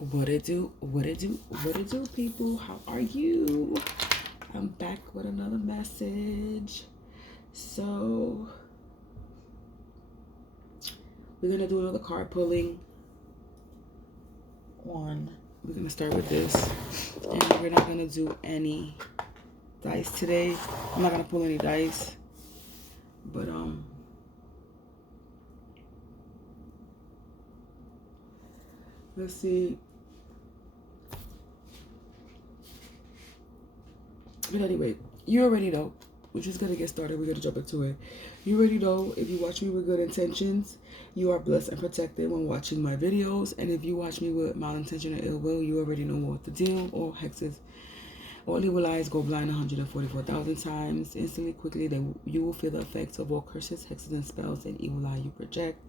What it do, people? How are you? I'm back with another message. So, we're gonna do another card pulling. We're gonna start with this, and we're not gonna do any dice today. I'm not gonna pull any dice, but let's see. But anyway, you already know. We're just gonna get started. We're gonna jump into it. You already know, if you watch me with good intentions, you are blessed and protected when watching my videos. And if you watch me with malintention or ill will, you already know what to do. All hexes, all evil eyes go blind 144,000 times. Instantly, quickly, you will feel the effects of all curses, hexes, and spells and evil eye you project.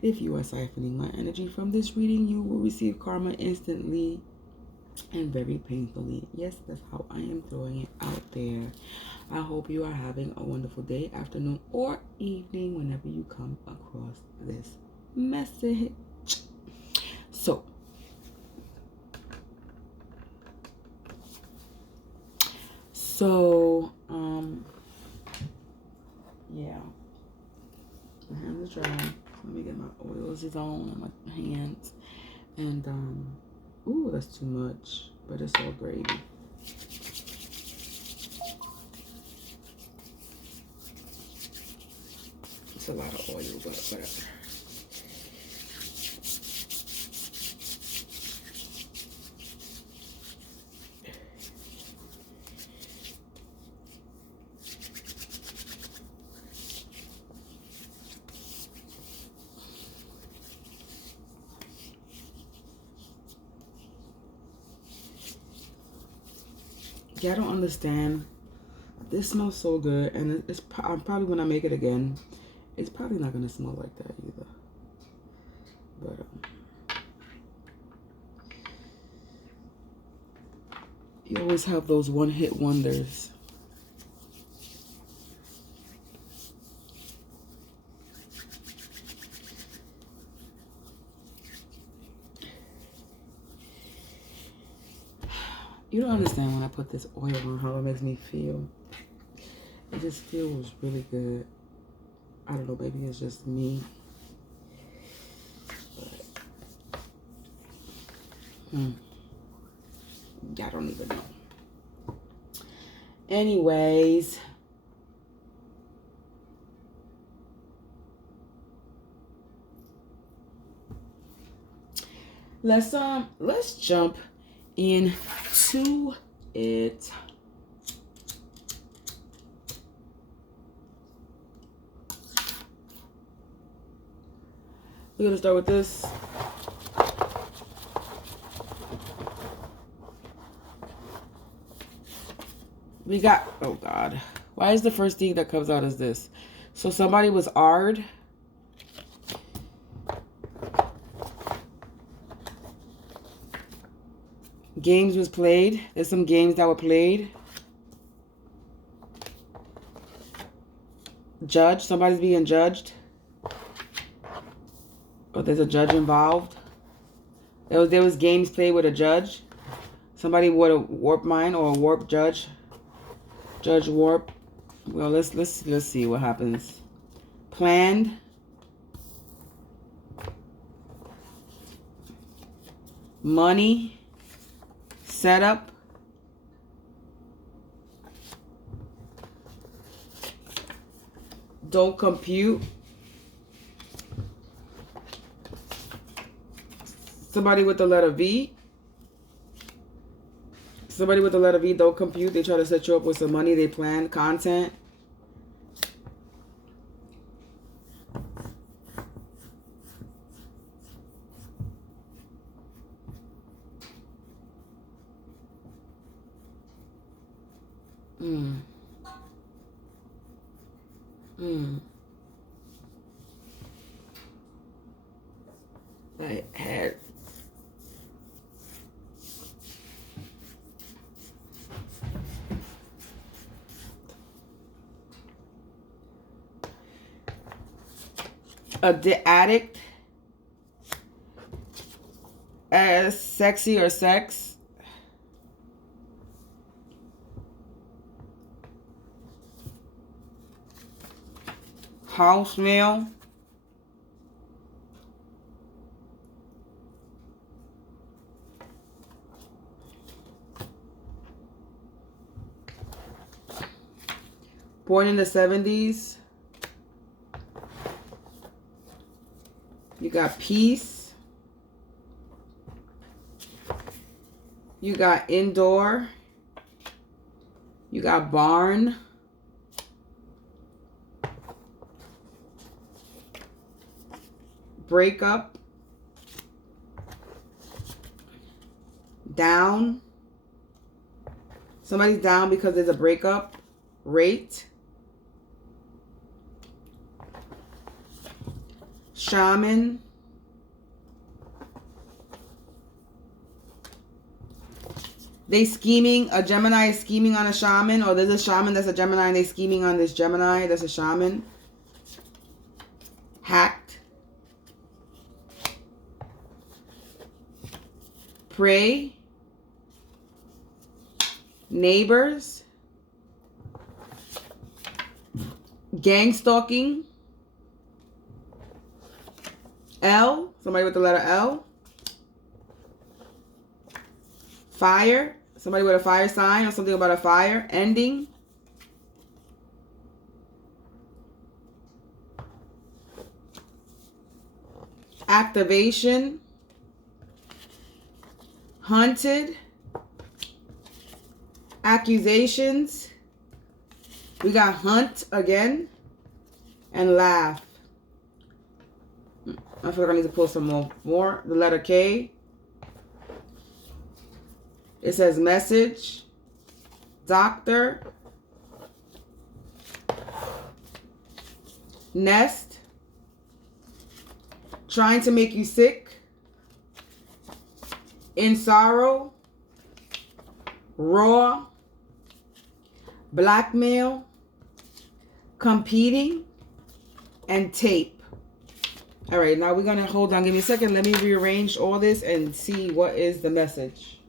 If you are siphoning my energy from this reading, you will receive karma instantly and very painfully. Yes, that's how I am throwing it out there. I hope you are having a wonderful day, afternoon, or evening whenever you come across this message. So, yeah. My hands are dry. Let me get my oils on my hands. And, ooh, that's too much, but it's all gravy. It's a lot of oil, but whatever. Yeah, I don't understand. This smells so good, and it's probably when I make it again, it's probably not gonna smell like that either. But you always have those one-hit wonders. You don't understand when I put this oil on how it makes me feel. It just feels really good. I don't know, maybe it's just me. I don't even know. Anyways. Let's jump into it. We're gonna start with this. We got, oh God, why is the first thing that comes out is this? So somebody was AR'd. Games was played. There's some games that were played. Judge, somebody's being judged. Or there's a judge involved. There was games played with a judge. Somebody with a warp mind or a warp judge. Judge warp. Well, let's see what happens. Planned. Money. Setup. Don't compute. Somebody with the letter V. Somebody with the letter V, don't compute. They try to set you up with some money. They plan content. I had the addict, as sexy or sex. House male. Born in the 70s. You got peace. You got indoor. You got barn. Breakup. Down. Somebody's down because there's a breakup. Rate. Shaman. They scheming. A Gemini is scheming on a shaman, or there's a shaman that's a Gemini and they scheming on this Gemini that's a shaman. Hacked. Prey. Neighbors. Gang stalking. L. Somebody with the letter L. Fire. Somebody with a fire sign or something about a fire. Ending. Activation. Hunted. Accusations. We got hunt again. And laugh. I feel like I need to pull some more. The letter K. It says message. Doctor. Nest. Trying to make you sick. In sorrow. Raw. Blackmail. Competing. And tape. All right, now we're going to hold on. Give me a second. Let me rearrange all this and see what is the message.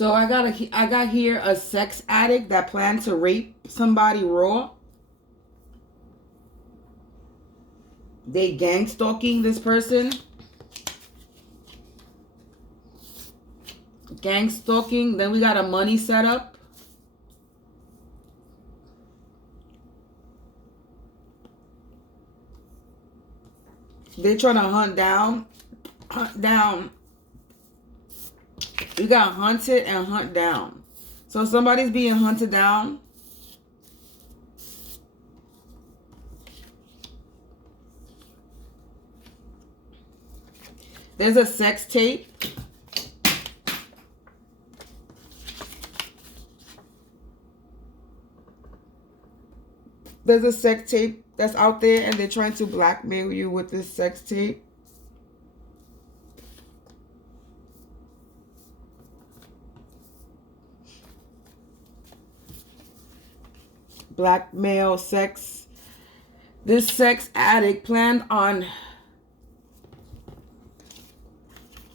So I got here a sex addict that planned to rape somebody raw. They gang stalking this person. Gang stalking. Then we got a money setup. They're trying to hunt down. We got hunted and hunt down. So somebody's being hunted down. There's a sex tape. There's a sex tape that's out there and they're trying to blackmail you with this sex tape. Blackmail, sex. This sex addict planned on,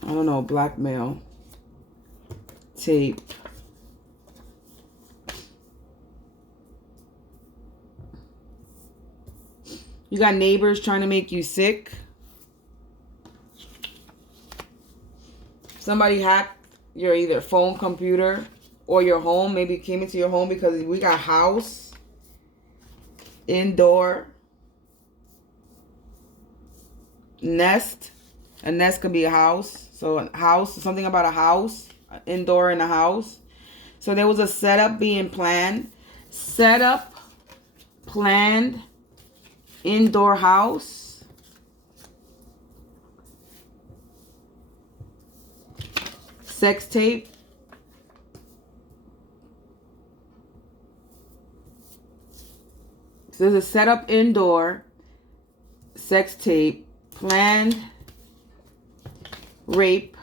I don't know, blackmail tape. You got neighbors trying to make you sick. Somebody hacked your either phone, computer, or your home. Maybe came into your home because we got house, indoor, nest. A nest could be a house. So a house, something about a house, indoor in a house. So there was a setup being planned. Setup, planned, indoor house. Sex tape. So there's a setup indoor, sex tape, planned rape,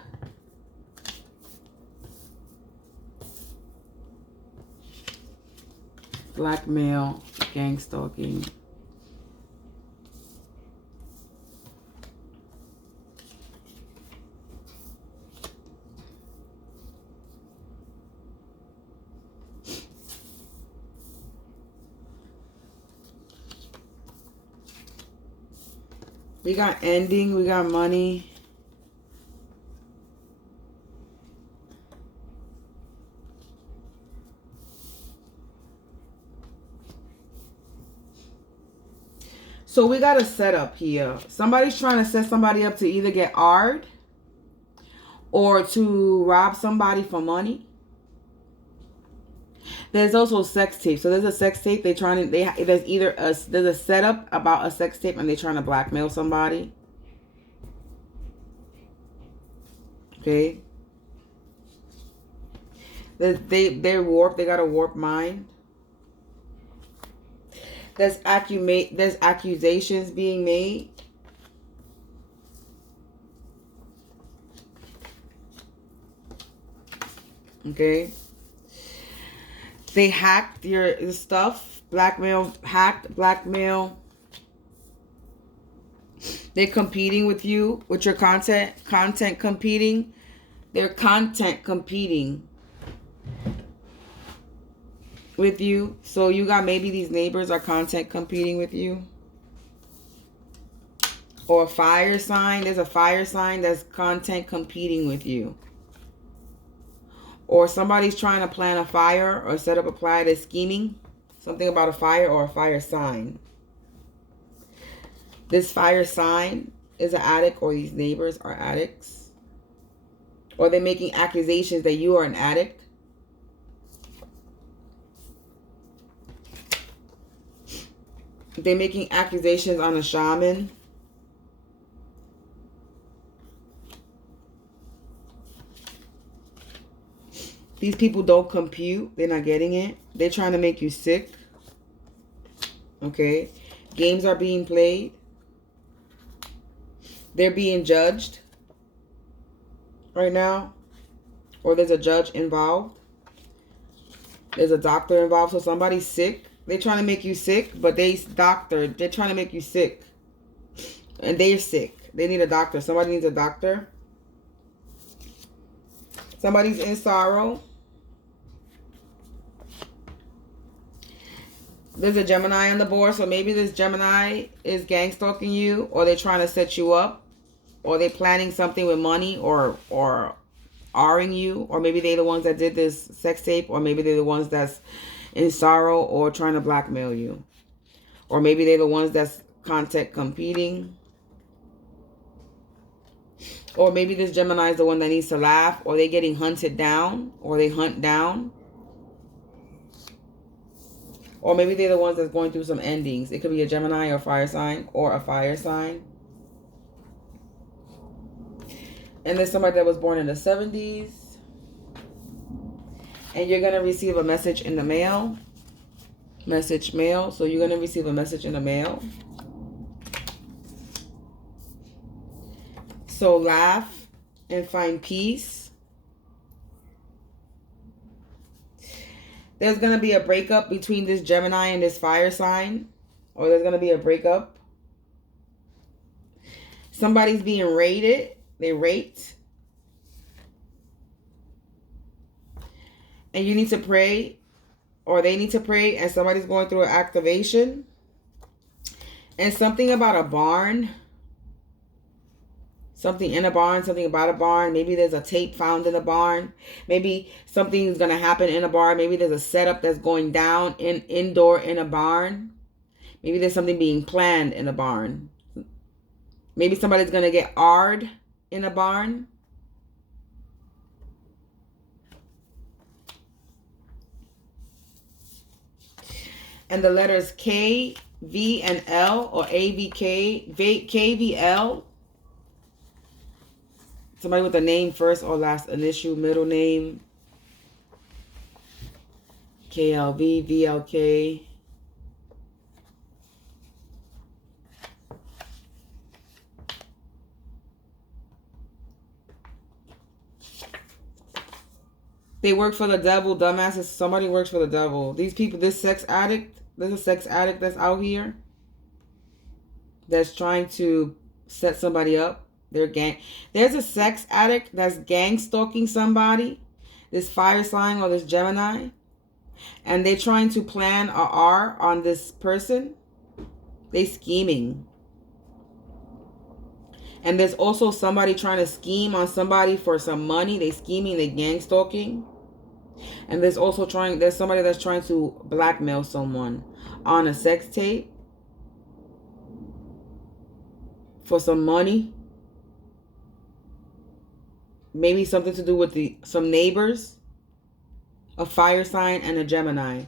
blackmail, gang stalking. We got ending, we got money. So we got a setup here. Somebody's trying to set somebody up to either get AR'd or to rob somebody for money. There's also sex tape. So there's a sex tape. There's a setup about a sex tape and they're trying to blackmail somebody. Okay. They're warped. They got a warped mind. There's accusations being made. Okay. They hacked your stuff. Blackmail, hacked, blackmail. They're competing with you, with your content. Content competing. They're content competing with you. So you got maybe these neighbors are content competing with you. Or a fire sign. There's a fire sign that's content competing with you. Or somebody's trying to plan a fire or set up a plan. They're scheming. Something about a fire or a fire sign. This fire sign is an addict, or these neighbors are addicts. Or they're making accusations that you are an addict. They're making accusations on a shaman. These people don't compute. They're not getting it. They're trying to make you sick. Okay. Games are being played. They're being judged right now. Or there's a judge involved. There's a doctor involved. So somebody's sick. They're trying to make you sick, but they're trying to make you sick. And they're sick. They need a doctor. Somebody needs a doctor. Somebody's in sorrow. There's a Gemini on the board, so maybe this Gemini is gang stalking you, or they're trying to set you up, or they're planning something with money, or R-ing you, or maybe they're the ones that did this sex tape, or maybe they're the ones that's in sorrow or trying to blackmail you, or maybe they're the ones that's contact competing, or maybe this Gemini is the one that needs to laugh, or they're getting hunted down, or they hunt down. Or maybe they're the ones that's going through some endings. It could be a Gemini or fire sign, or a fire sign. And there's somebody that was born in the 70s. And you're going to receive a message in the mail. Message mail. So you're going to receive a message in the mail. So laugh and find peace. There's going to be a breakup between this Gemini and this fire sign. Or there's going to be a breakup. Somebody's being raided. They raped. And you need to pray. Or they need to pray. And somebody's going through an activation. And something about a barn. Something in a barn, something about a barn. Maybe there's a tape found in a barn. Maybe something's going to happen in a barn. Maybe there's a setup that's going down indoor in a barn. Maybe there's something being planned in a barn. Maybe somebody's going to get R'd in a barn. And the letters K, V, and L, or AVK, KVL. Somebody with a name first or last initial, middle name. KLV, VLK. They work for the devil, dumbasses. Somebody works for the devil. These people, this sex addict, there's a sex addict that's out here that's trying to set somebody up. There's a sex addict that's gang stalking somebody, this fire sign or this Gemini, and they're trying to plan a R on this person. They scheming. And there's also somebody trying to scheme on somebody for some money. They scheming, they gang stalking. And there's somebody that's trying to blackmail someone on a sex tape for some money. Maybe something to do with some neighbors, a fire sign, and a Gemini.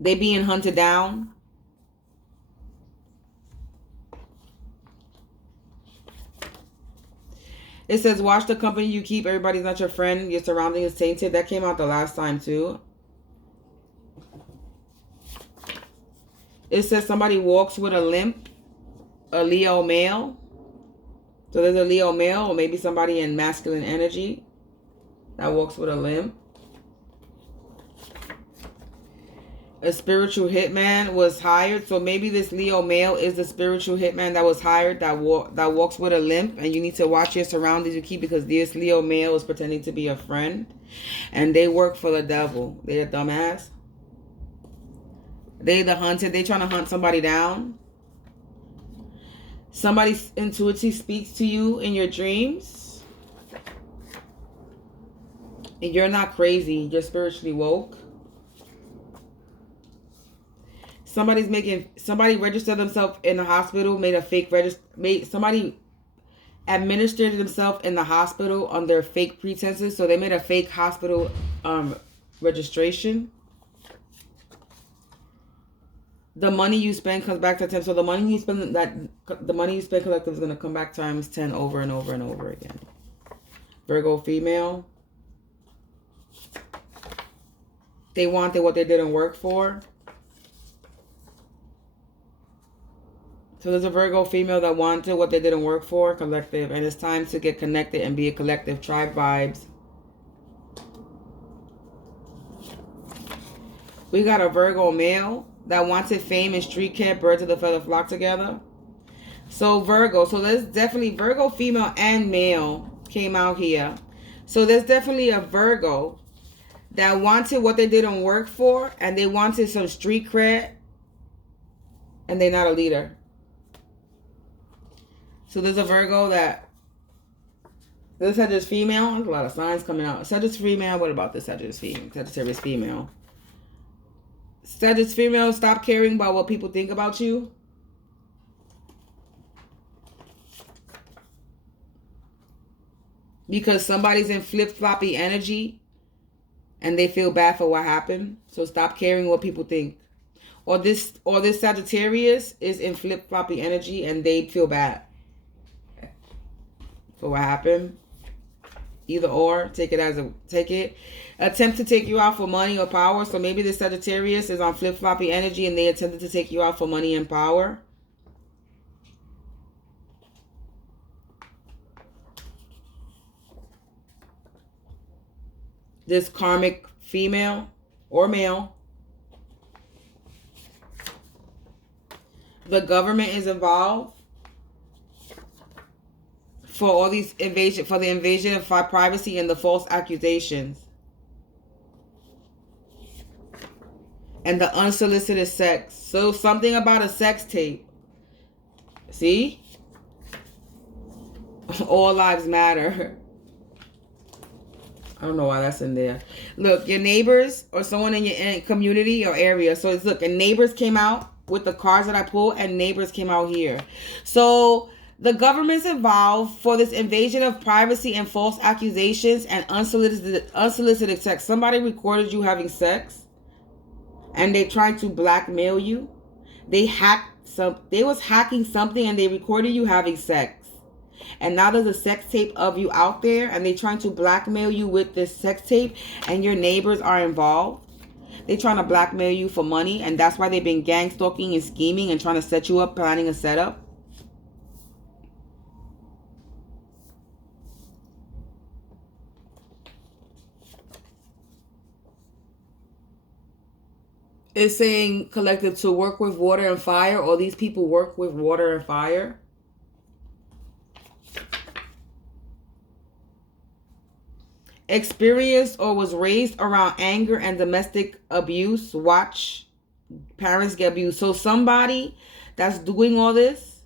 They being hunted down. It says, watch the company you keep. Everybody's not your friend. Your surrounding is tainted. That came out the last time too. It says somebody walks with a limp. A Leo male. So there's a Leo male, or maybe somebody in masculine energy that walks with a limp. A spiritual hitman was hired. So maybe this Leo male is the spiritual hitman that was hired, that walks with a limp. And you need to watch your surroundings you keep, because this Leo male is pretending to be a friend. And they work for the devil. They're a dumbass. They the hunted. They trying to hunt somebody down. Somebody intuitively speaks to you in your dreams. And you're not crazy. You're spiritually woke. Somebody registered themselves in the hospital, made a fake somebody administered themselves in the hospital on their fake pretenses. So they made a fake hospital registration. The money you spend comes back to 10. So the money you spend collective is going to come back times 10 over and over and over again. Virgo female. They wanted what they didn't work for. So there's a Virgo female that wanted what they didn't work for, collective. And it's time to get connected and be a collective. Tribe vibes. We got a Virgo male that wanted fame and street cred, birds of the feather flock together. So Virgo. So there's definitely Virgo female and male came out here. So there's definitely a Virgo that wanted what they didn't work for, and they wanted some street cred, and they're not a leader. So there's a Virgo that, this Sagittarius female, there's a lot of signs coming out. Sagittarius female, what about this Sagittarius female? Sagittarius female. Sagittarius female, stop caring about what people think about you. Because somebody's in flip-floppy energy and they feel bad for what happened. So stop caring what people think. Or this Sagittarius is in flip-floppy energy and they feel bad for what happened. Either or, take it. Attempt to take you out for money or power. So maybe the Sagittarius is on flip-floppy energy and they attempted to take you out for money and power. This karmic female or male. The government is involved for all these the invasion of privacy and the false accusations. And the unsolicited sex. So something about a sex tape. See? All lives matter. I don't know why that's in there. Look, your neighbors or someone in your community or area. So it's, look, and neighbors came out with the cards that I pulled, and neighbors came out here. So the government's involved for this invasion of privacy and false accusations and unsolicited sex. Somebody recorded you having sex, and they tried to blackmail you. They was hacking something, and they recorded you having sex. And now there's a sex tape of you out there, and they're trying to blackmail you with this sex tape, and your neighbors are involved. They're trying to blackmail you for money, and that's why they've been gang stalking and scheming and trying to set you up, planning a setup. It's saying collective to work with water and fire, or these people work with water and fire. Experienced or was raised around anger and domestic abuse. Watch parents get abused. So somebody that's doing all this,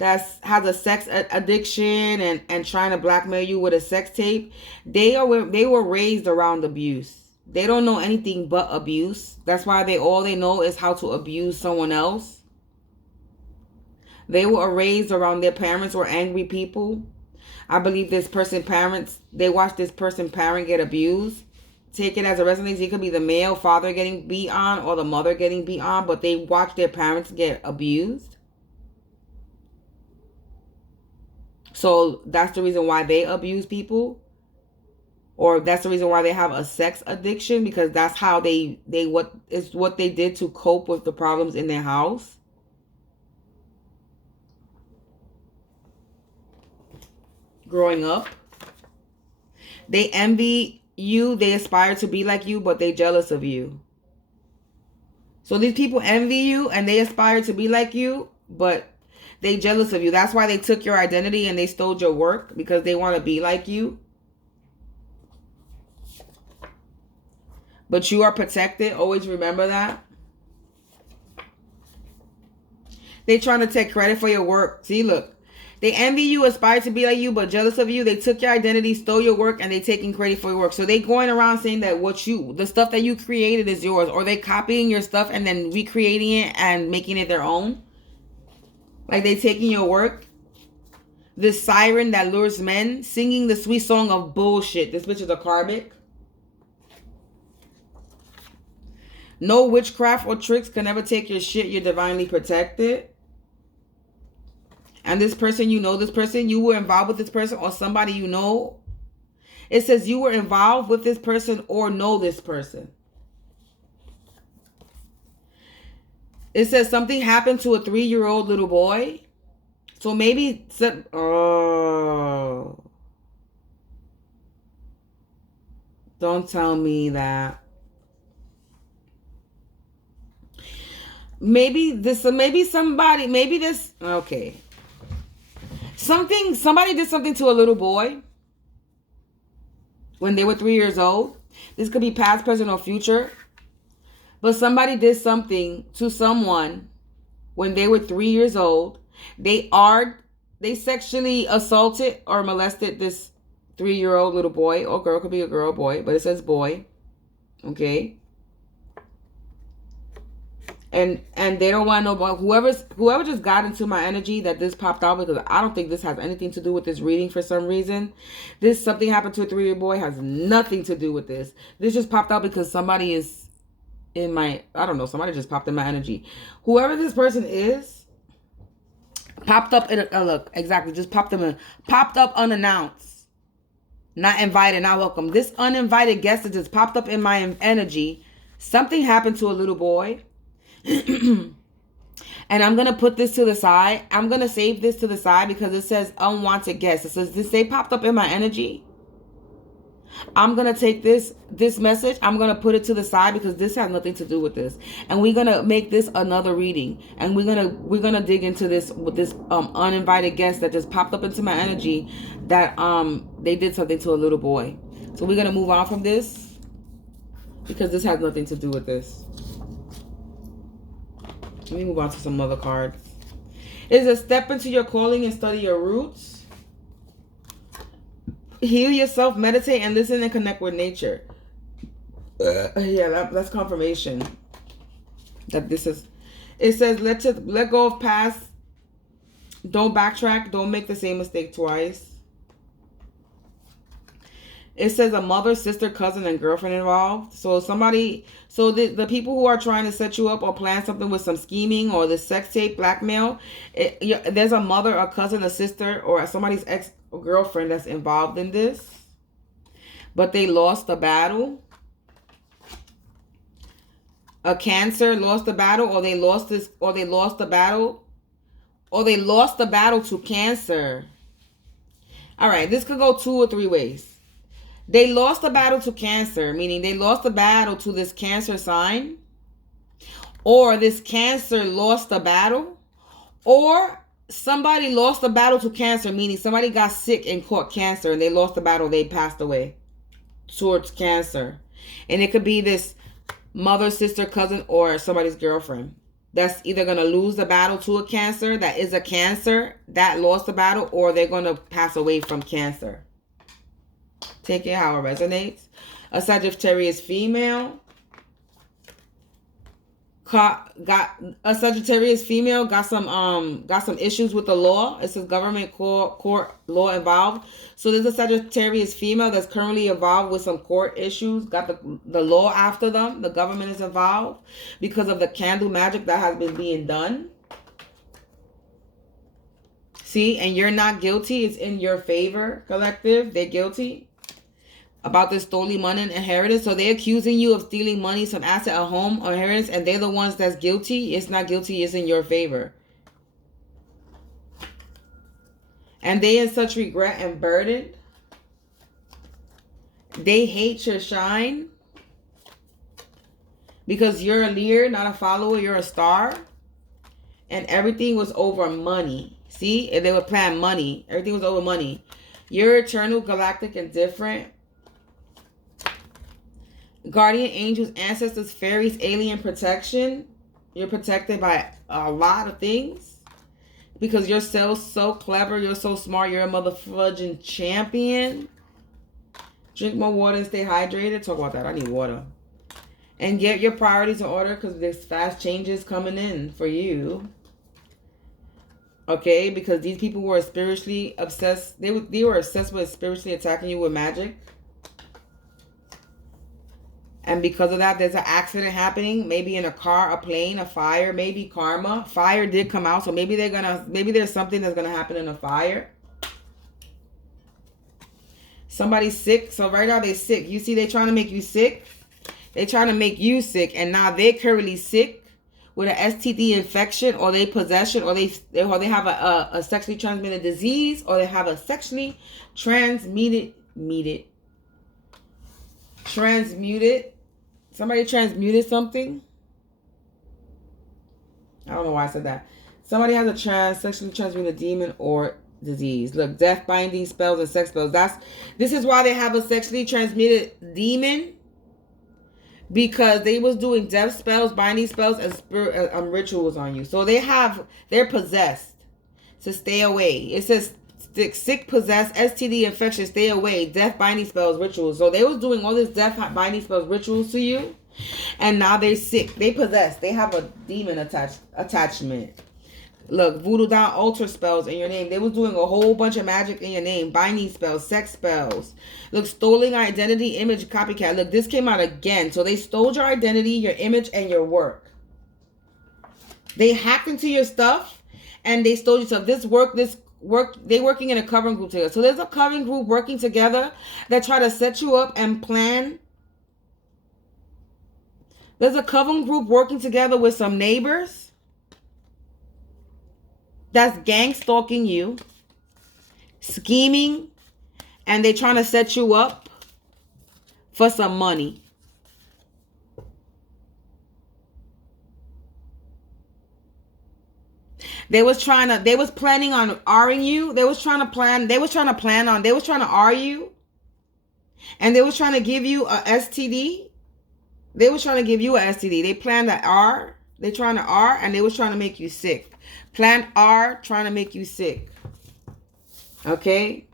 has a sex addiction and trying to blackmail you with a sex tape, they were raised around abuse. They don't know anything but abuse. That's why all they know is how to abuse someone else. They were raised around their parents were angry people. I believe this person parents, they watch this person parent get abused. Take it as a resonance. It could be the male father getting beat on or the mother getting beat on, but they watch their parents get abused. So that's the reason why they abuse people. Or that's the reason why they have a sex addiction, because that's how what they did to cope with the problems in their house. Growing up, they envy you, they aspire to be like you, but they jealous of you. So these people envy you and they aspire to be like you, but they jealous of you. That's why they took your identity and they stole your work, because they want to be like you. But you are protected. Always remember that. They trying to take credit for your work. See, look. They envy you, aspire to be like you, but jealous of you. They took your identity, stole your work, and they taking credit for your work. So they going around saying that the stuff that you created is yours. Or they copying your stuff and then recreating it and making it their own. Like they taking your work. This siren that lures men, singing the sweet song of bullshit. This bitch is a karmic. No witchcraft or tricks can ever take your shit. You're divinely protected. And this person, you were involved with this person, or somebody you know. It says you were involved with this person or know this person. It says something happened to a 3-year-old little boy. So maybe, don't tell me that. Okay. Somebody did something to a little boy when they were 3 years old. This could be past, present, or future. But somebody did something to someone when they were 3 years old. They sexually assaulted or molested this 3-year-old little boy or girl. Could be a girl or boy, but it says boy. Okay. And they don't want to know about whoever just got into my energy that this popped out, because I don't think this has anything to do with this reading for some reason. This something happened to a 3-year-old boy has nothing to do with this. This just popped out because somebody is in my, I don't know, somebody just popped in my energy. Whoever this person is popped up in look, exactly, just popped up unannounced. Not invited, not welcome. This uninvited guest that just popped up in my energy. Something happened to a little boy. And I'm going to put this to the side. I'm going to save this to the side because it says unwanted guest. It says this, they popped up in my energy. I'm going to take this message. I'm going to put it to the side because this has nothing to do with this. And we're going to make this another reading. And we're going to dig into this with this uninvited guest that just popped up into my energy that they did something to a little boy. So we're going to move on from this because this has nothing to do with this. Let me move on to some other cards. It is a step into your calling and study your roots. Heal yourself, meditate, and listen and connect with nature. Yeah, that's confirmation that this is. It says let go of past. Don't backtrack. Don't make the same mistake twice. It says a mother, sister, cousin, and girlfriend involved. So the people who are trying to set you up or plan something with some scheming or the sex tape, blackmail, there's a mother, a cousin, a sister, or somebody's ex-girlfriend that's involved in this. But they lost the battle. A Cancer lost the battle, or they lost the battle to Cancer. All right, this could go 2 or 3 ways. They lost the battle to Cancer, meaning they lost the battle to this Cancer sign. Or this Cancer lost the battle. Or somebody lost the battle to Cancer, meaning somebody got sick and caught Cancer and they lost the battle. They passed away towards Cancer. And it could be this mother, sister, cousin, or somebody's girlfriend that's either going to lose the battle to a Cancer that is a Cancer that lost the battle, or they're going to pass away from Cancer. Take it how it resonates. A Sagittarius female got some issues with the law. It says government court law involved. So there's a Sagittarius female that's currently involved with some court issues. Got the law after them. The government is involved because of the candle magic that has been being done. See, and you're not guilty. It's in your favor, collective. They're guilty about this stolen money and inheritance. So they're accusing you of stealing money, some asset, a home, or inheritance, and they're the ones that's guilty. It's not guilty. It's in your favor. And they in such regret and burden. They hate your shine because you're a leader, not a follower. You're a star. And everything was over money. See? And they were planning money. Everything was over money. You're eternal, galactic, and different. Guardian angels, ancestors, fairies, alien protection. You're protected by a lot of things because you're so clever. You're so smart. You're a motherfucking champion. Drink more water and stay hydrated. Talk about that. I need water. And get your priorities in order because there's fast changes coming in for you. Okay, because these people were spiritually obsessed. They were obsessed with spiritually attacking you with magic. And because of that, there's an accident happening. Maybe in a car, a plane, a fire, maybe karma. Fire did come out. So maybe there's something that's going to happen in a fire. Somebody's sick. So right now they're sick. You see, they're trying to make you sick. They're trying to make you sick. And now they're currently sick with an STD infection, or they possession, or they have a sexually transmitted disease, or they have a sexually transmuted. Somebody transmuted something. I don't know why I said that. Somebody has a sexually transmitted demon or disease. Look, death binding spells and sex spells. This is why they have a sexually transmitted demon because they was doing death spells, binding spells, and spirit rituals on you. So they're possessed. So stay away. It says sick, possessed, STD infection, stay away, death, binding spells, rituals. So they was doing all this death, binding spells, rituals to you, and now they're sick. They possessed. They have a demon attachment. Look, voodoo down altar spells in your name. They was doing a whole bunch of magic in your name. Binding spells, sex spells. Look, stolen identity, image, copycat. Look, this came out again. So they stole your identity, your image, and your work. They hacked into your stuff, and they stole your stuff. This work, they working in a Coven group together. So there's a Coven group working together that try to set you up and plan. There's a Coven group working together with some neighbors that's gang stalking you, scheming, and they trying to set you up for some money. They was planning on R-ing you. They was trying to R you. And they was trying to give you a STD. They was trying to give you a STD. They planned to R. They trying to R, and they was trying to make you sick. Plan R, trying to make you sick. Okay?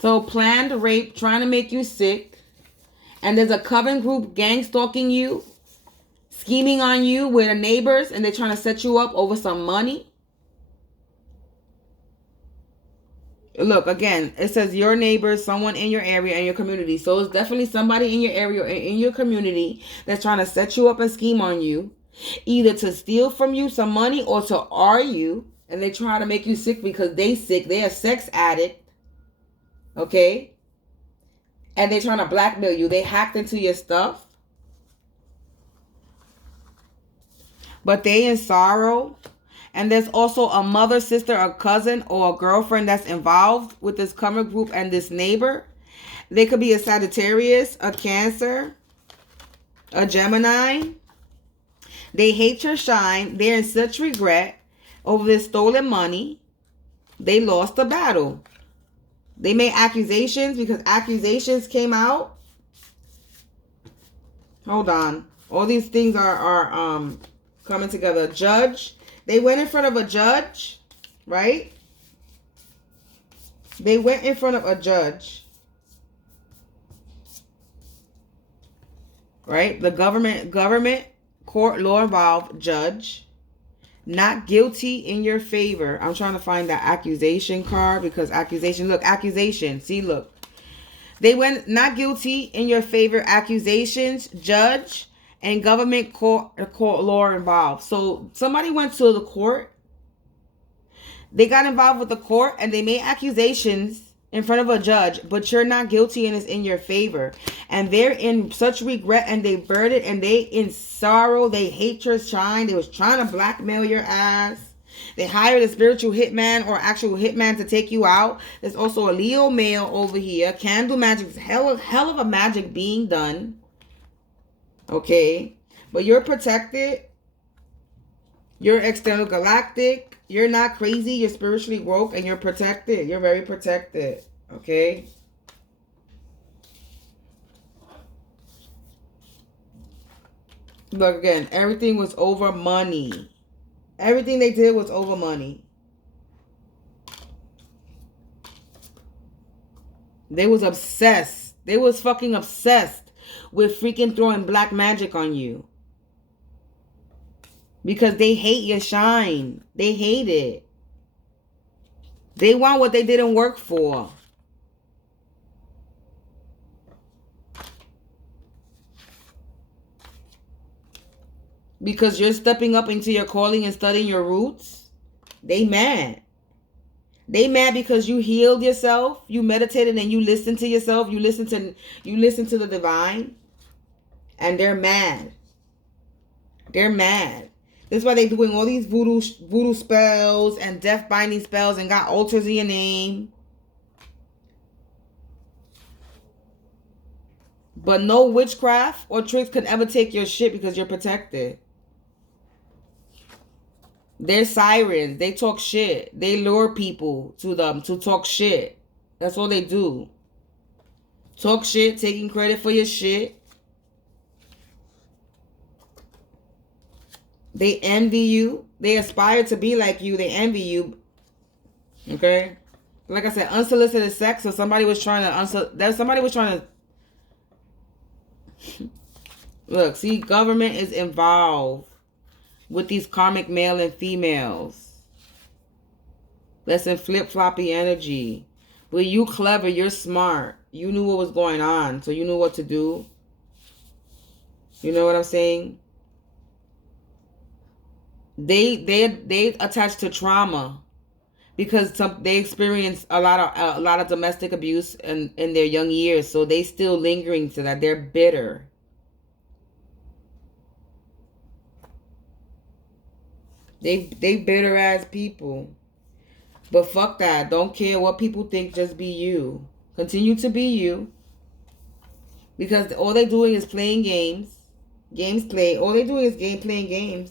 So planned rape, trying to make you sick. And there's a Coven group gang stalking you, scheming on you with the neighbors, and they're trying to set you up over some money. Look, again, it says your neighbors, someone in your area and your community. So it's definitely somebody in your area or in your community that's trying to set you up and scheme on you, either to steal from you some money or to R you, and they try to make you sick because they sick. They a sex addict. Okay? And they trying to blackmail you. They hacked into your stuff. But they in sorrow. And there's also a mother, sister, a cousin, or a girlfriend that's involved with this Karmic group and this neighbor. They could be a Sagittarius, a Cancer, a Gemini. They hate your shine. They're in such regret over this stolen money. They lost the battle. They made accusations because accusations came out. Hold on. All these things are coming together. Judge. They went in front of a judge, right? They went in front of a judge. Right? The government, court, law involved, judge. Not guilty in your favor. I'm trying to find that accusation card because accusation. Look, accusation. See, look. They went not guilty in your favor. Accusations, judge. And government court law involved. So somebody went to the court. They got involved with the court and they made accusations in front of a judge, but you're not guilty and it's in your favor. And they're in such regret and they burned it and they in sorrow. They hate your shine. They was trying to blackmail your ass. They hired a spiritual hitman or actual hitman to take you out. There's also a Leo male over here. Candle magic. Hell of a magic being done. Okay, but you're protected. You're external galactic. You're not crazy. You're spiritually woke and you're protected. You're very protected. Okay. Look again, everything was over money. Everything they did was over money. They was obsessed. They was fucking obsessed with freaking throwing black magic on you. Because they hate your shine. They hate it. They want what they didn't work for. Because you're stepping up into your calling and studying your roots. They mad. They mad because you healed yourself. You meditated and you listened to yourself. You listened to the divine. And they're mad. They're mad. That's why they're doing all these voodoo spells and death binding spells and got altars in your name. But no witchcraft or tricks can ever take your shit because you're protected. They're sirens. They talk shit. They lure people to them to talk shit. That's all they do. Talk shit, taking credit for your shit. They envy you. They aspire to be like you. They envy you. Okay? Like I said, unsolicited sex. So somebody was trying to... Look, see, government is involved with these karmic male and females. That's in flip-floppy energy. But you clever, you're smart. You knew what was going on, so you knew what to do. You know what I'm saying? They attach to trauma because they experienced a lot of domestic abuse in their young years, so they still lingering to that. They're bitter. They bitter ass people. But fuck that. Don't care what people think. Just be you. Continue to be you. Because all they're doing is playing games. All they're doing is playing games.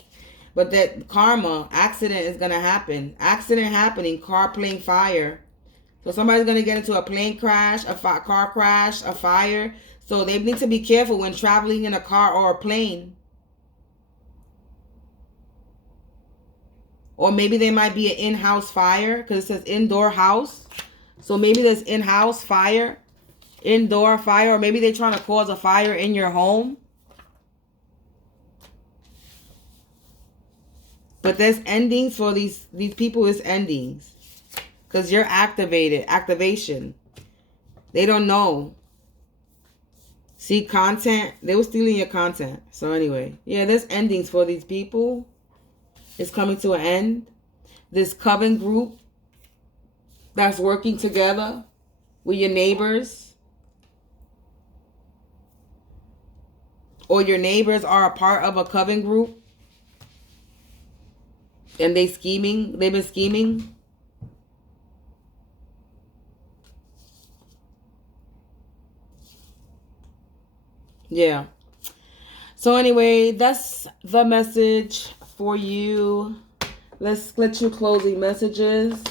But that karma, accident is going to happen. Accident happening, car playing fire. So somebody's going to get into a plane crash, car crash, a fire. So they need to be careful when traveling in a car or a plane. Or maybe there might be an in-house fire because it says indoor house. So maybe there's in-house fire, indoor fire, or maybe they're trying to cause a fire in your home. But there's endings for these people. Is endings because you're activation. They don't know. See, content. They were stealing your content. So anyway, yeah, there's endings for these people. It's coming to an end. This Coven group that's working together with your neighbors, or your neighbors are a part of a Coven group and they've been scheming. Yeah. So anyway, that's the message for you. Let's let you closing messages.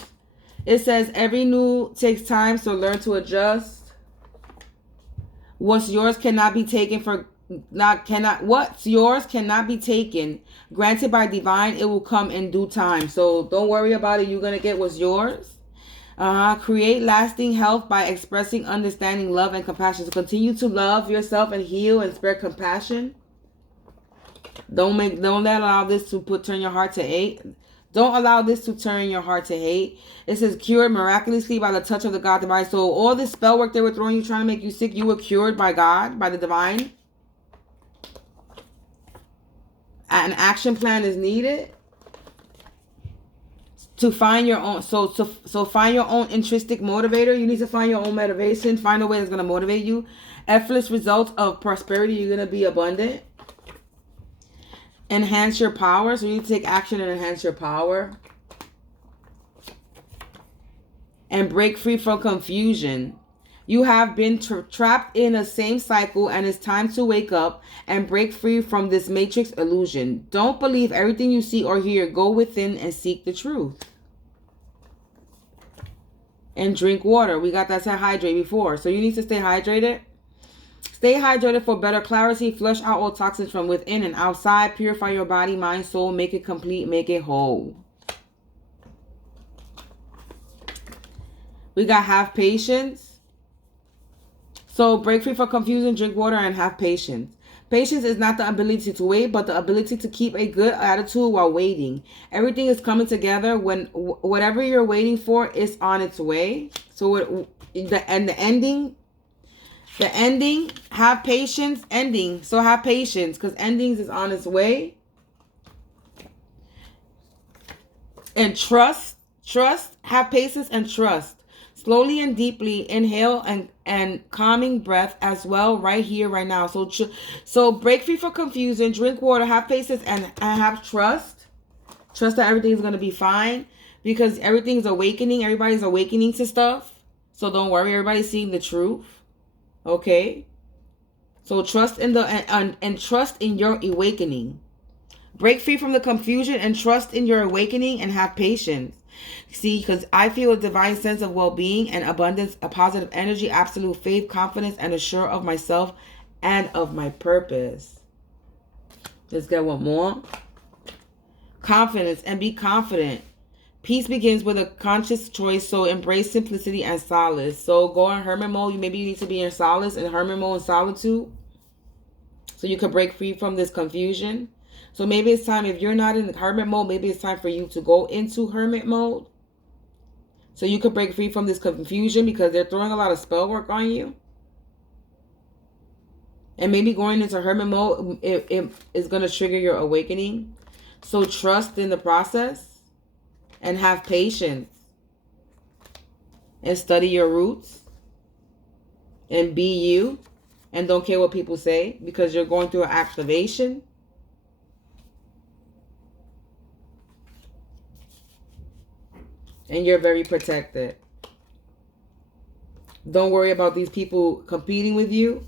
It says every new takes time, so learn to adjust. What's yours cannot be taken what's yours cannot be taken. Granted by divine, it will come in due time. So don't worry about it. You're gonna get what's yours. Create lasting health by expressing understanding, love, and compassion. So continue to love yourself and heal and spread compassion. Don't allow this to turn your heart to hate. Don't allow this to turn your heart to hate. It says cured miraculously by the touch of the God divine. So all this spell work they were throwing you, trying to make you sick, you were cured by God, by the divine. An action plan is needed to find your own. So find your own intrinsic motivator. You need to find your own motivation. Find a way that's going to motivate you. Effortless results of prosperity. You're going to be abundant. Enhance your power. So you need to take action and enhance your power. And break free from confusion. You have been trapped in a same cycle, and it's time to wake up and break free from this matrix illusion. Don't believe everything you see or hear. Go within and seek the truth. And drink water. We got that said hydrate before. So you need to stay hydrated. Stay hydrated for better clarity. Flush out all toxins from within and outside. Purify your body, mind, soul. Make it complete. Make it whole. We got have patience. So break free from confusion, drink water, and have patience. Patience is not the ability to wait, but the ability to keep a good attitude while waiting. Everything is coming together when whatever you're waiting for is on its way. So the ending, have patience, ending. So have patience because endings is on its way. And trust, have patience and trust. Slowly and deeply inhale and calming breath as well right here, right now. So break free from confusion, drink water, have patience, and have trust. Trust that everything is going to be fine because everything's awakening. Everybody's awakening to stuff. So don't worry. Everybody's seeing the truth. Okay? So trust in and trust in your awakening. Break free from the confusion and trust in your awakening and have patience. See, because I feel a divine sense of well-being and abundance, a positive energy, absolute faith, confidence, and assured of myself and of my purpose. Let's get one more. Confidence and be confident. Peace begins with a conscious choice, so embrace simplicity and solace. So go in hermit mode. Maybe you need to be in solace, in hermit mode and solitude, so you can break free from this confusion. So maybe it's time, if you're not in hermit mode, maybe it's time for you to go into hermit mode, so you could break free from this confusion, because they're throwing a lot of spell work on you. And maybe going into hermit mode, it is going to trigger your awakening. So trust in the process and have patience. And study your roots. And be you. And don't care what people say, because you're going through an activation. And you're very protected. Don't worry about these people competing with you.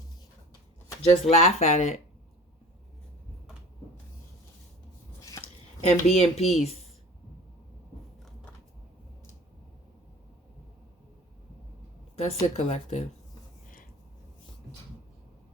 Just laugh at it. And be in peace. That's it, collective.